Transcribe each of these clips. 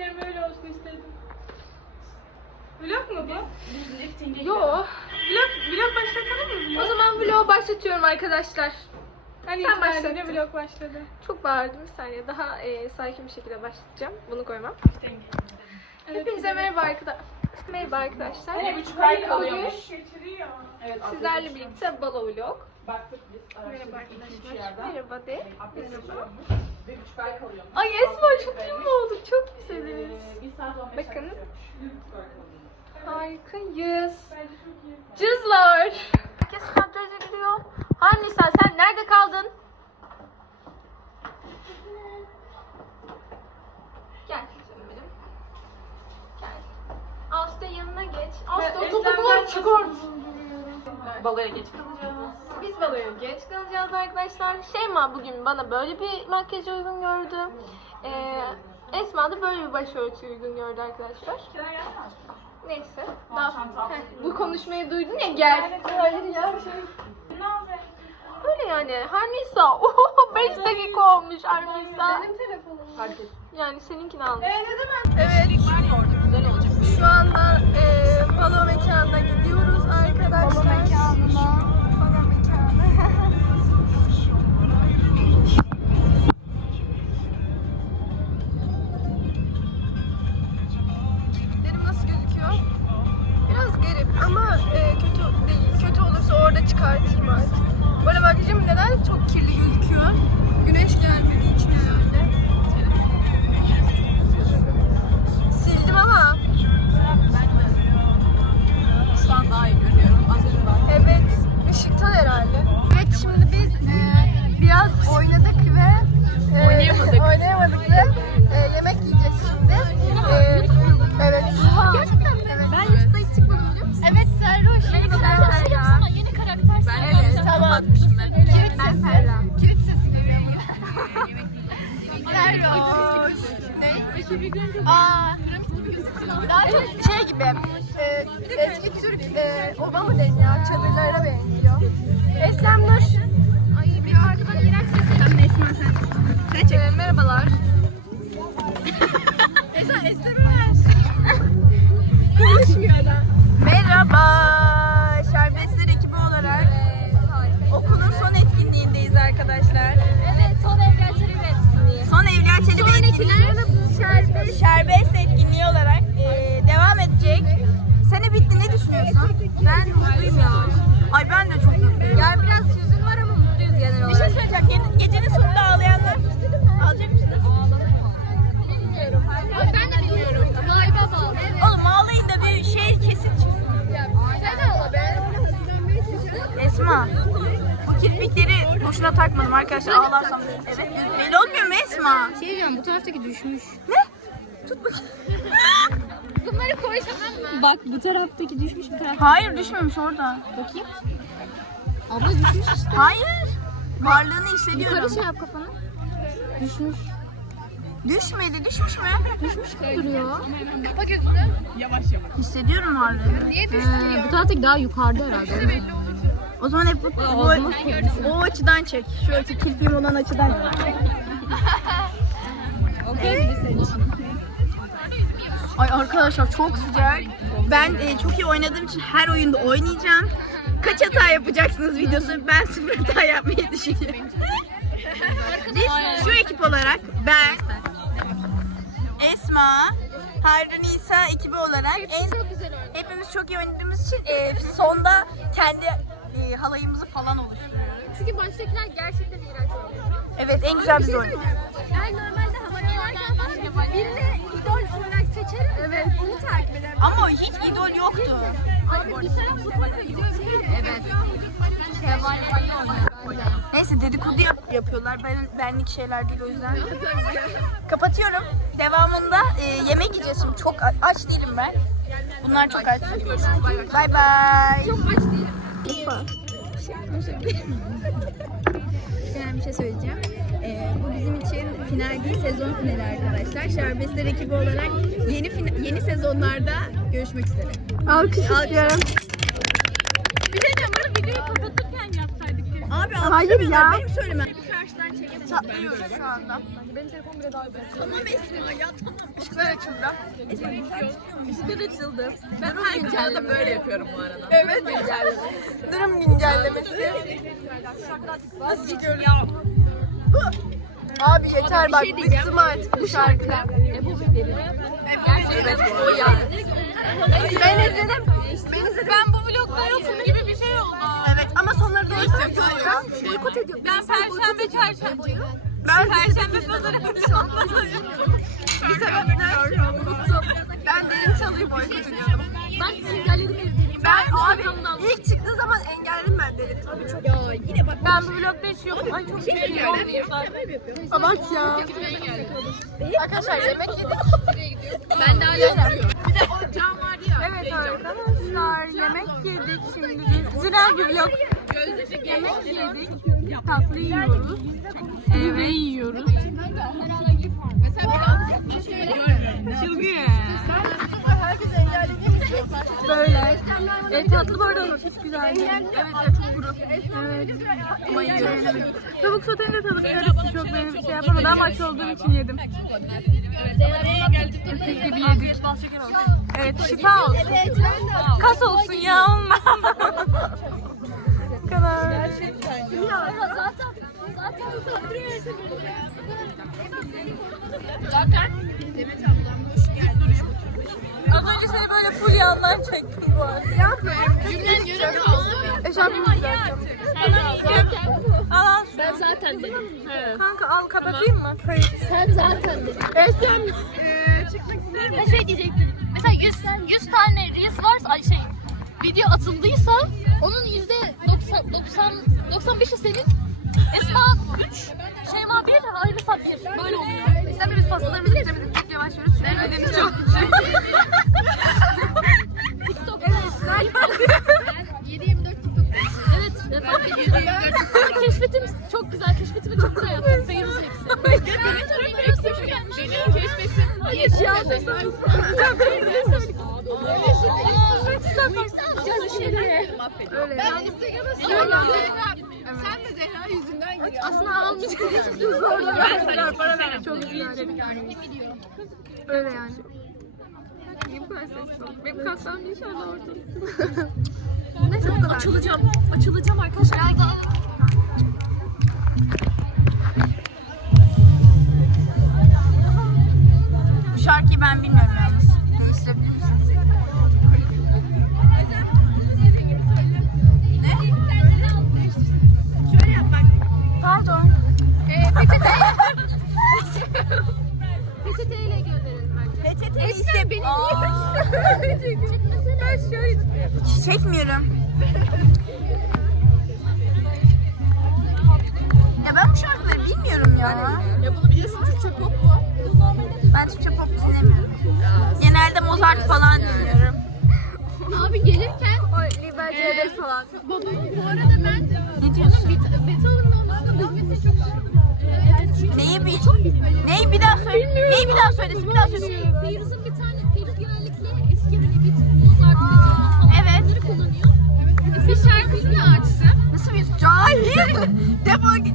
Benim öyle olsun istedim. Vlog mu bu? Yo. Vlog, vlog başlatalım mı? O zaman vlogu başlatıyorum arkadaşlar. Hani Sen itibariyle başlat. vlog başladı. Çok bağırdım bir saniye. Daha e, sakin bir şekilde başlatacağım. Bunu koymam. Evet, Hepinize merhaba arkadaşlar. Merhaba arkadaşlar. Hani buçuk ay kalıyormuş. Evet, Sizlerle birlikte balo vlog. Baktık biz. Merhaba üç arkadaşlar. Merhaba de. Bir buçuk ay kalıyormuş. Ay Esma çok iyi oldu. Çok güzeliz. Ee, bir saat on beş Bakın. Harikayız. Cızlar. Herkes kadraja giriyor. Hani Nisa sen nerede kaldın? Gel canım benim. Gel. Aslı yanına geç. Aslı o topukları çıkart. Baloya geç kalacağız. Biz baloya geç kalacağız arkadaşlar. Şeyma bugün bana böyle bir makyaj uygun gördü. Ee, Esma da böyle bir başörtü uygun gördü arkadaşlar. Neyse. Daha. Heh, bu konuşmayı duydun ya gel. Hayır ya şey. Ne olacak? Öyle yani. Her Nisa. Oho 5 dakika olmuş Her Nisa. Benim telefonum. Yani seninkini almış. Ee, ne zaman? Evet. Güzel olacak. Şu anda e, oba mı deniyor çadırlara benziyor. Eslem Nur. Ay bir arkadan iğrenç ses de Esma sen. Sen çek. E, merhabalar. Esma Eslem'i ver. Konuşmuyor da. Merhaba. Şerbetler ekibi olarak okulun son etkinliğindeyiz arkadaşlar. Evet, son evliya çelebi etkinliği. Son Evliya Çelebi etkinliği. Şerbet. Şerbet Ne düşünüyorsun? Ben mutluyum ya. Ay ben de çok mutluyum. Yani biraz hüzün var ama mutluyuz genel olarak. Bir şey söyleyeceğim. Ge- Gecenin sonunda ağlayanlar alacak mısınız? Bilmiyorum. Ben de bilmiyorum. Vibe'a bağlı. Evet. Oğlum ağlayın da bir şey kesin çıksın. Sen de ağla be. Esma. Bu kirpikleri boşuna takmadım arkadaşlar. Ağlarsam. Evet. Belli olmuyor mu Esma? Şey diyeceğim, bu taraftaki düşmüş. Tut bakayım. Koy tamam mı? Bak bu taraftaki düşmüş bir taraf. Hayır düşmemiş orada. Bakayım. Abla düşmüş işte. Hayır. Varlığını hissediyorum. Yukarı şey yap kafanı. Düşmüş. Düşmedi. Düşmüş mü? Düşmüş gibi duruyor. Hissediyorum varlığını. Ee, bu taraftaki daha yukarıda herhalde. O zaman hep bu, bu- o açıdan çek. Şu açı kirpiğim olan açıdan. Ay arkadaşlar çok sıcak. Ben e, çok iyi oynadığım için her oyunda oynayacağım. Kaç hata yapacaksınız videosu? Ben sıfır hata yapmayı düşünüyorum. Biz şu ekip olarak ben, Esma, Harun İsa ekibi olarak en hepimiz çok iyi oynadığımız için e, sonda kendi e, halayımızı falan oluşturuyoruz. Çünkü baştakiler gerçekten iğrenç oynuyor. Evet en güzel biz oynuyoruz. Ben normalde havaya oynarken falan birini idol olarak seçerim. Evet. Onu takip ederim. Ama hiç idol yoktu. Bir gidiyor. Evet. Neyse dedikodu yap- yapıyorlar. Ben benlik şeyler değil o yüzden. Kapatıyorum. Devamında e, yemek yiyeceğiz şimdi. Çok a- aç değilim ben. Bunlar çok aç. Bay bay. Çok aç değilim. Ben bir şey söyleyeceğim. Ee, bu bizim için final değil, sezon finali arkadaşlar. Şerbetler ekibi olarak yeni fina- yeni sezonlarda görüşmek üzere. Alkış istiyorum. Bir şey diyeceğim, bunu videoyu kapatırken yapsaydık. Abi Hayır ya. benim söylemem. Çatlıyoruz şu anda. Benim telefonum bile daha güzel. Tamam Esma ya tamam. Işıklar açıldı. Işıklar açıldı. Ben her videoda böyle yapıyorum bu arada. Evet. Durum güncellemesi. Nasıl gidiyoruz? Abi yeter bak bıktım artık bu şarkıdan. Evet o yani. Ben izledim. Ben izledim. Ben bu vlogda yokum gibi bir şey oldu. Evet ama sonları doğru söylüyorum. Boykot ediyorum. Ben perşembe çarşamba. Ben Perşembe pazarı bir sebepten unuttum. Ben derin çalıyı boykot ediyordum. Ben engelledim evde. Ben abi ilk çıktığı zaman engelledim ben derin. Tabii çok. Ya yine bak. Ben bu vlogda hiç yokum. Ay çok şey Abart ya. Arkadaşlar yemek yedik. Ben de hala Evet arkadaşlar yemek yedik şimdi. Güzel bir vlog. Yemek yedik. Tatlı yiyoruz. Eve yiyoruz. Böyle. E, tatlı bu arada çok güzeldi. Evet evet çok kuru. Evet. Ama. Tavuk soteni de karıştı çok benim şey yapamadı ama aç olduğum için yedim. Öküz gibi yedik. Evet şifa olsun yandan çektim bu arada. Ne yapayım? Cümlen yarım kaldı. Eşarbımı düzelteceğim. Al al. Ben zaten dedim. Kanka al kapatayım mı? Hayır. Sen zaten dedin. Esem. Ben şey diyecektim. Mesela 100, 100 tane reels varsa ay şey video atıldıysa onun yüzde 90, 90, 95'i senin. Esma 3, Şeyma 1, Ayrısa 1. Böyle oluyor. İşte pastalarımızı bitiremedik. Çok yavaş yürüyoruz. Çünkü ödemiz çok Keşfetim çok güzel. Keşfetimi çok güzel yaptım. Feyruz'un ikisi. Benim tarafım hepsi gelmiş. Benim keşfetim. Hayır ya. Öyle. Ben Instagram'a Sen de Zehra yüzünden giriyor. Aslında almayacağım. Verseler para ver. Çok güzel. Öyle yani. Benim kasam inşallah orada. Açılacağım. Açılacağım arkadaşlar. Bu şarkıyı ben bilmiyorum yalnız. Değiştirebilir misiniz? Ne? Şöyle yap bak. Pardon. Peçeteyle gönderelim bence. Peçete ise benim. Çekmiyorum. ya ben bu şarkıları bilmiyorum ya. Ya bunu bilirsin Türkçe pop bu. Ben Türkçe pop dinlemiyorum. Genelde Mozart falan dinliyorum. Abi gelirken Liberce'de falan. baba bu arada ben Ne diyorsun? Beethoven'ın olmasını bilmesi çok çünkü Neyi bir Neyi bir daha söyle. Neyi bir daha söylesin bir daha söylesin. Feyruz'un falan Evet. kullanıyor. Bir şarkısını açtı. Nasıl bir cahil? Defol git.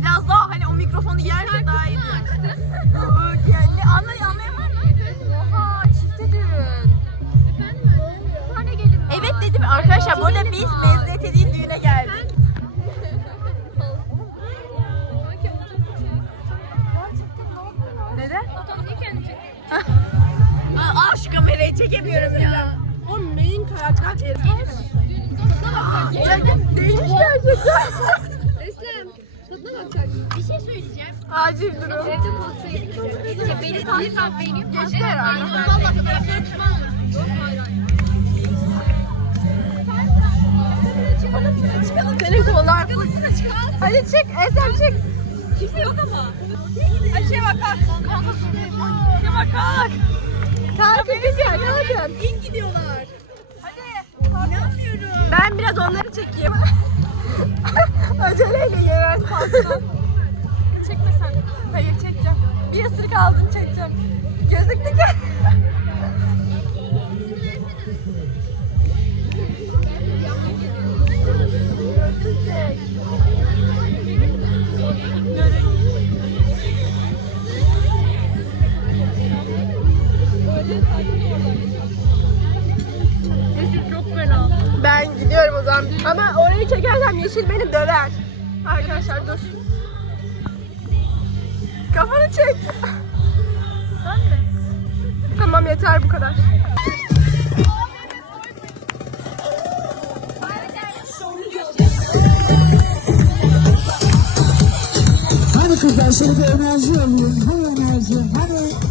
Biraz daha hani o mikrofonu yerse daha iyi. Yani anlay anlayan var mı? Oha çifte düğün. Efendim? Tane gelin. Evet dedim arkadaşlar bu arada biz mezuniyet değil düğüne geldik. Erkek. Değilmiş gerçekten. Eslem, tadına bakacak. Bir şey söyleyeceğim. Acil durum. Evde konuşsaydık. İşte beni tanısan benim. Geçti herhalde. Vallahi fotoğraflara pişman olursun. Yok hayır hayır. Senin kollar full. Hadi çık Esem çık. Kimse yok ama. Ay şey bak kalk. Ya bak kalk. Kalk güzel kalkın. İn gidiyorlar. İnanmıyorum. Ben biraz onları çekeyim. Aceleyle yemen pasta. Çekmesen. Hayır çekeceğim. Bir ısırık aldım çekeceğim. Gözlükteki. Thank you. Eslem Yeşil beni döver. Arkadaşlar dur. Kafanı çek. Tamam yeter bu kadar. Hani kızlar şöyle bir enerji alayım. Hani enerji, hani.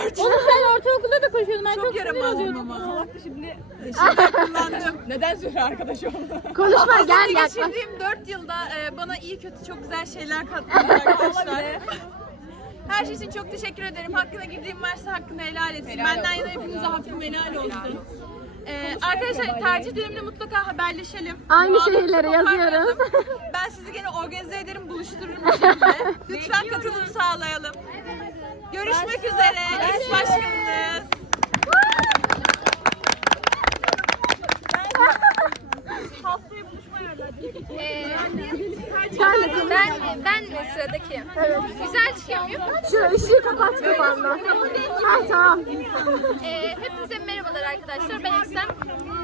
8 değil 4. Oğlum sen ortaokulda da koşuyordun. Ben çok, Çok sinir yaramazdım oluyordum. ama. Salakta şimdi kullandım. Neden Zühre arkadaş oldu? Konuşma gel yaklaş. Geçirdiğim 4 yılda e, bana iyi kötü çok güzel şeyler kattınız arkadaşlar. Her şey için çok teşekkür ederim. Hakkına girdiğim varsa hakkını helal etsin. Benden yana hepinize hakkım helal olsun. Ee, arkadaşlar tercih döneminde mutlaka haberleşelim. Aynı Bağlantı şeyleri yazıyoruz. Ben sizi gene organize ederim, buluştururum. Lütfen katılım sağlayalım. Görüşmek üzere. Eş başkanınız. Haftaya buluşma yerlerde. Ben, ben sıradaki. Evet. Güzel çıkıyor muyum? Şu ışığı kapat kafanda. Ha tamam. Ee, hepinize merhabalar arkadaşlar. Ben Eslem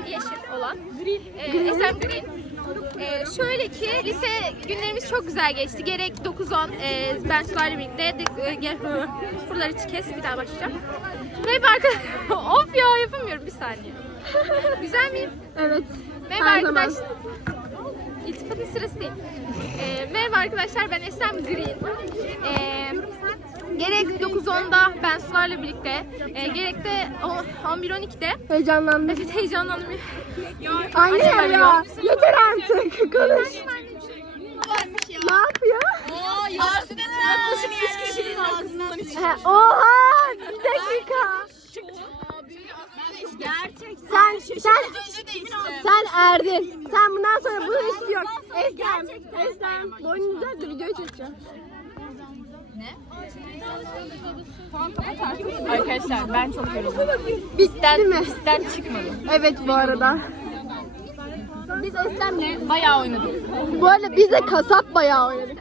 Yeşil olan. Ee, Eslem Green. Ee, şöyle ki lise günlerimiz çok güzel geçti. Gerek 9-10 e, ben Sular'la birlikte de, e, gel, buraları kes bir daha başlayacağım. Hep arkadaşlar of ya yapamıyorum bir saniye. Güzel miyim? Evet. Merhaba Her zaman. arkadaşlar. İltifatın sırası değil. Ee, merhaba arkadaşlar ben Esem Green. Ee, gerek 9-10'da ben Sular'la birlikte, e, gerek de o- 11-12'de Heyecanlandım. Evet heyecanlandım. Anne ya, ya. Yeter artık. Konuş. Ne yapıyor? Yaklaşık 3 kişinin arkasından Oha! Bir dakika. Sen, sen, sen erdin. Sen bundan sonra bunu istiyor. Eslem, Eslem. Boynunu düzelt de videoyu çekeceğim. Arkadaşlar ben çok yoruldum. Bitti mi? Ben çıkmadım. Evet bu arada. Biz Eslem'le Bayağı oynadık. bu arada biz de kasap bayağı oynadık.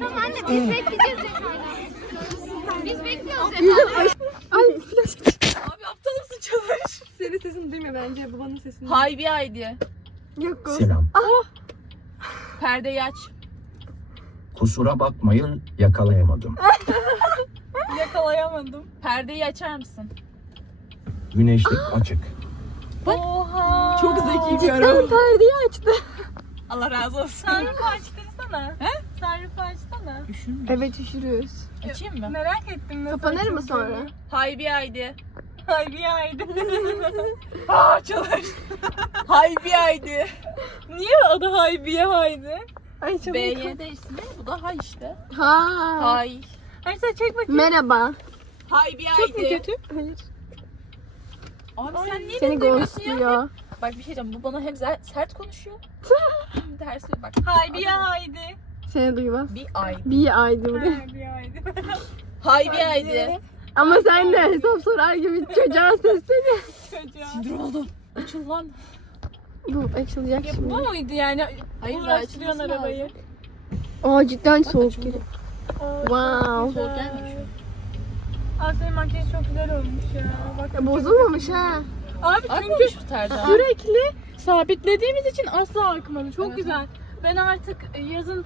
Tamam anne biz bekleyeceğiz. Biz bekliyoruz. Aş- Ay flash. Abi aptal mısın çalış? Senin sesini duymuyor bence babanın sesini. Hay bir haydi. Yok. Selam. Perdeyi aç. Kusura bakmayın yakalayamadım. Yakalayamadım. Perdeyi açar mısın? Güneşlik açık. Oha. Çok zeki bir Cidden ara. perdeyi açtı. Allah razı olsun. Sarrafı açtırsana. He? Sarrafı açsana. Evet üşürüz. Açayım mı? Merak ettim. nasıl Kapanır mı açıldığını. sonra? Hay bir haydi. Hay bir haydi. Aa çalış. hay bir haydi. Niye adı hay bir haydi? Ay çok B'ye değilsin değil mi? Bu da hay işte. Ha. Hay. Ay sen çek bakayım. Merhaba. Hay bir. Çok mu kötü? Hayır. Abi sen niye Seni beni duymuyorsun ya? ghostluyor. Bak bir şey diyeceğim. Bu bana hem zer- sert konuşuyor. hem ters bak. Hay bir haydi. Seni duymaz. Bir ay. Bir aydı bu da. Bir haydi. Ama sen de hesap sorar gibi çocuğa sesleni. Sinir oldum. Açıl lan. Bu açılacak şimdi. Bu muydu yani? Hayır Uğraştırıyorsun arabayı. Aa cidden soğuk geliyor. Wow. Aa senin makyaj çok güzel olmuş ya. Bak. Bozulmamış ha. Abi çünkü sürekli sabitlediğimiz için asla akmadı. Çok güzel. Ben artık yazın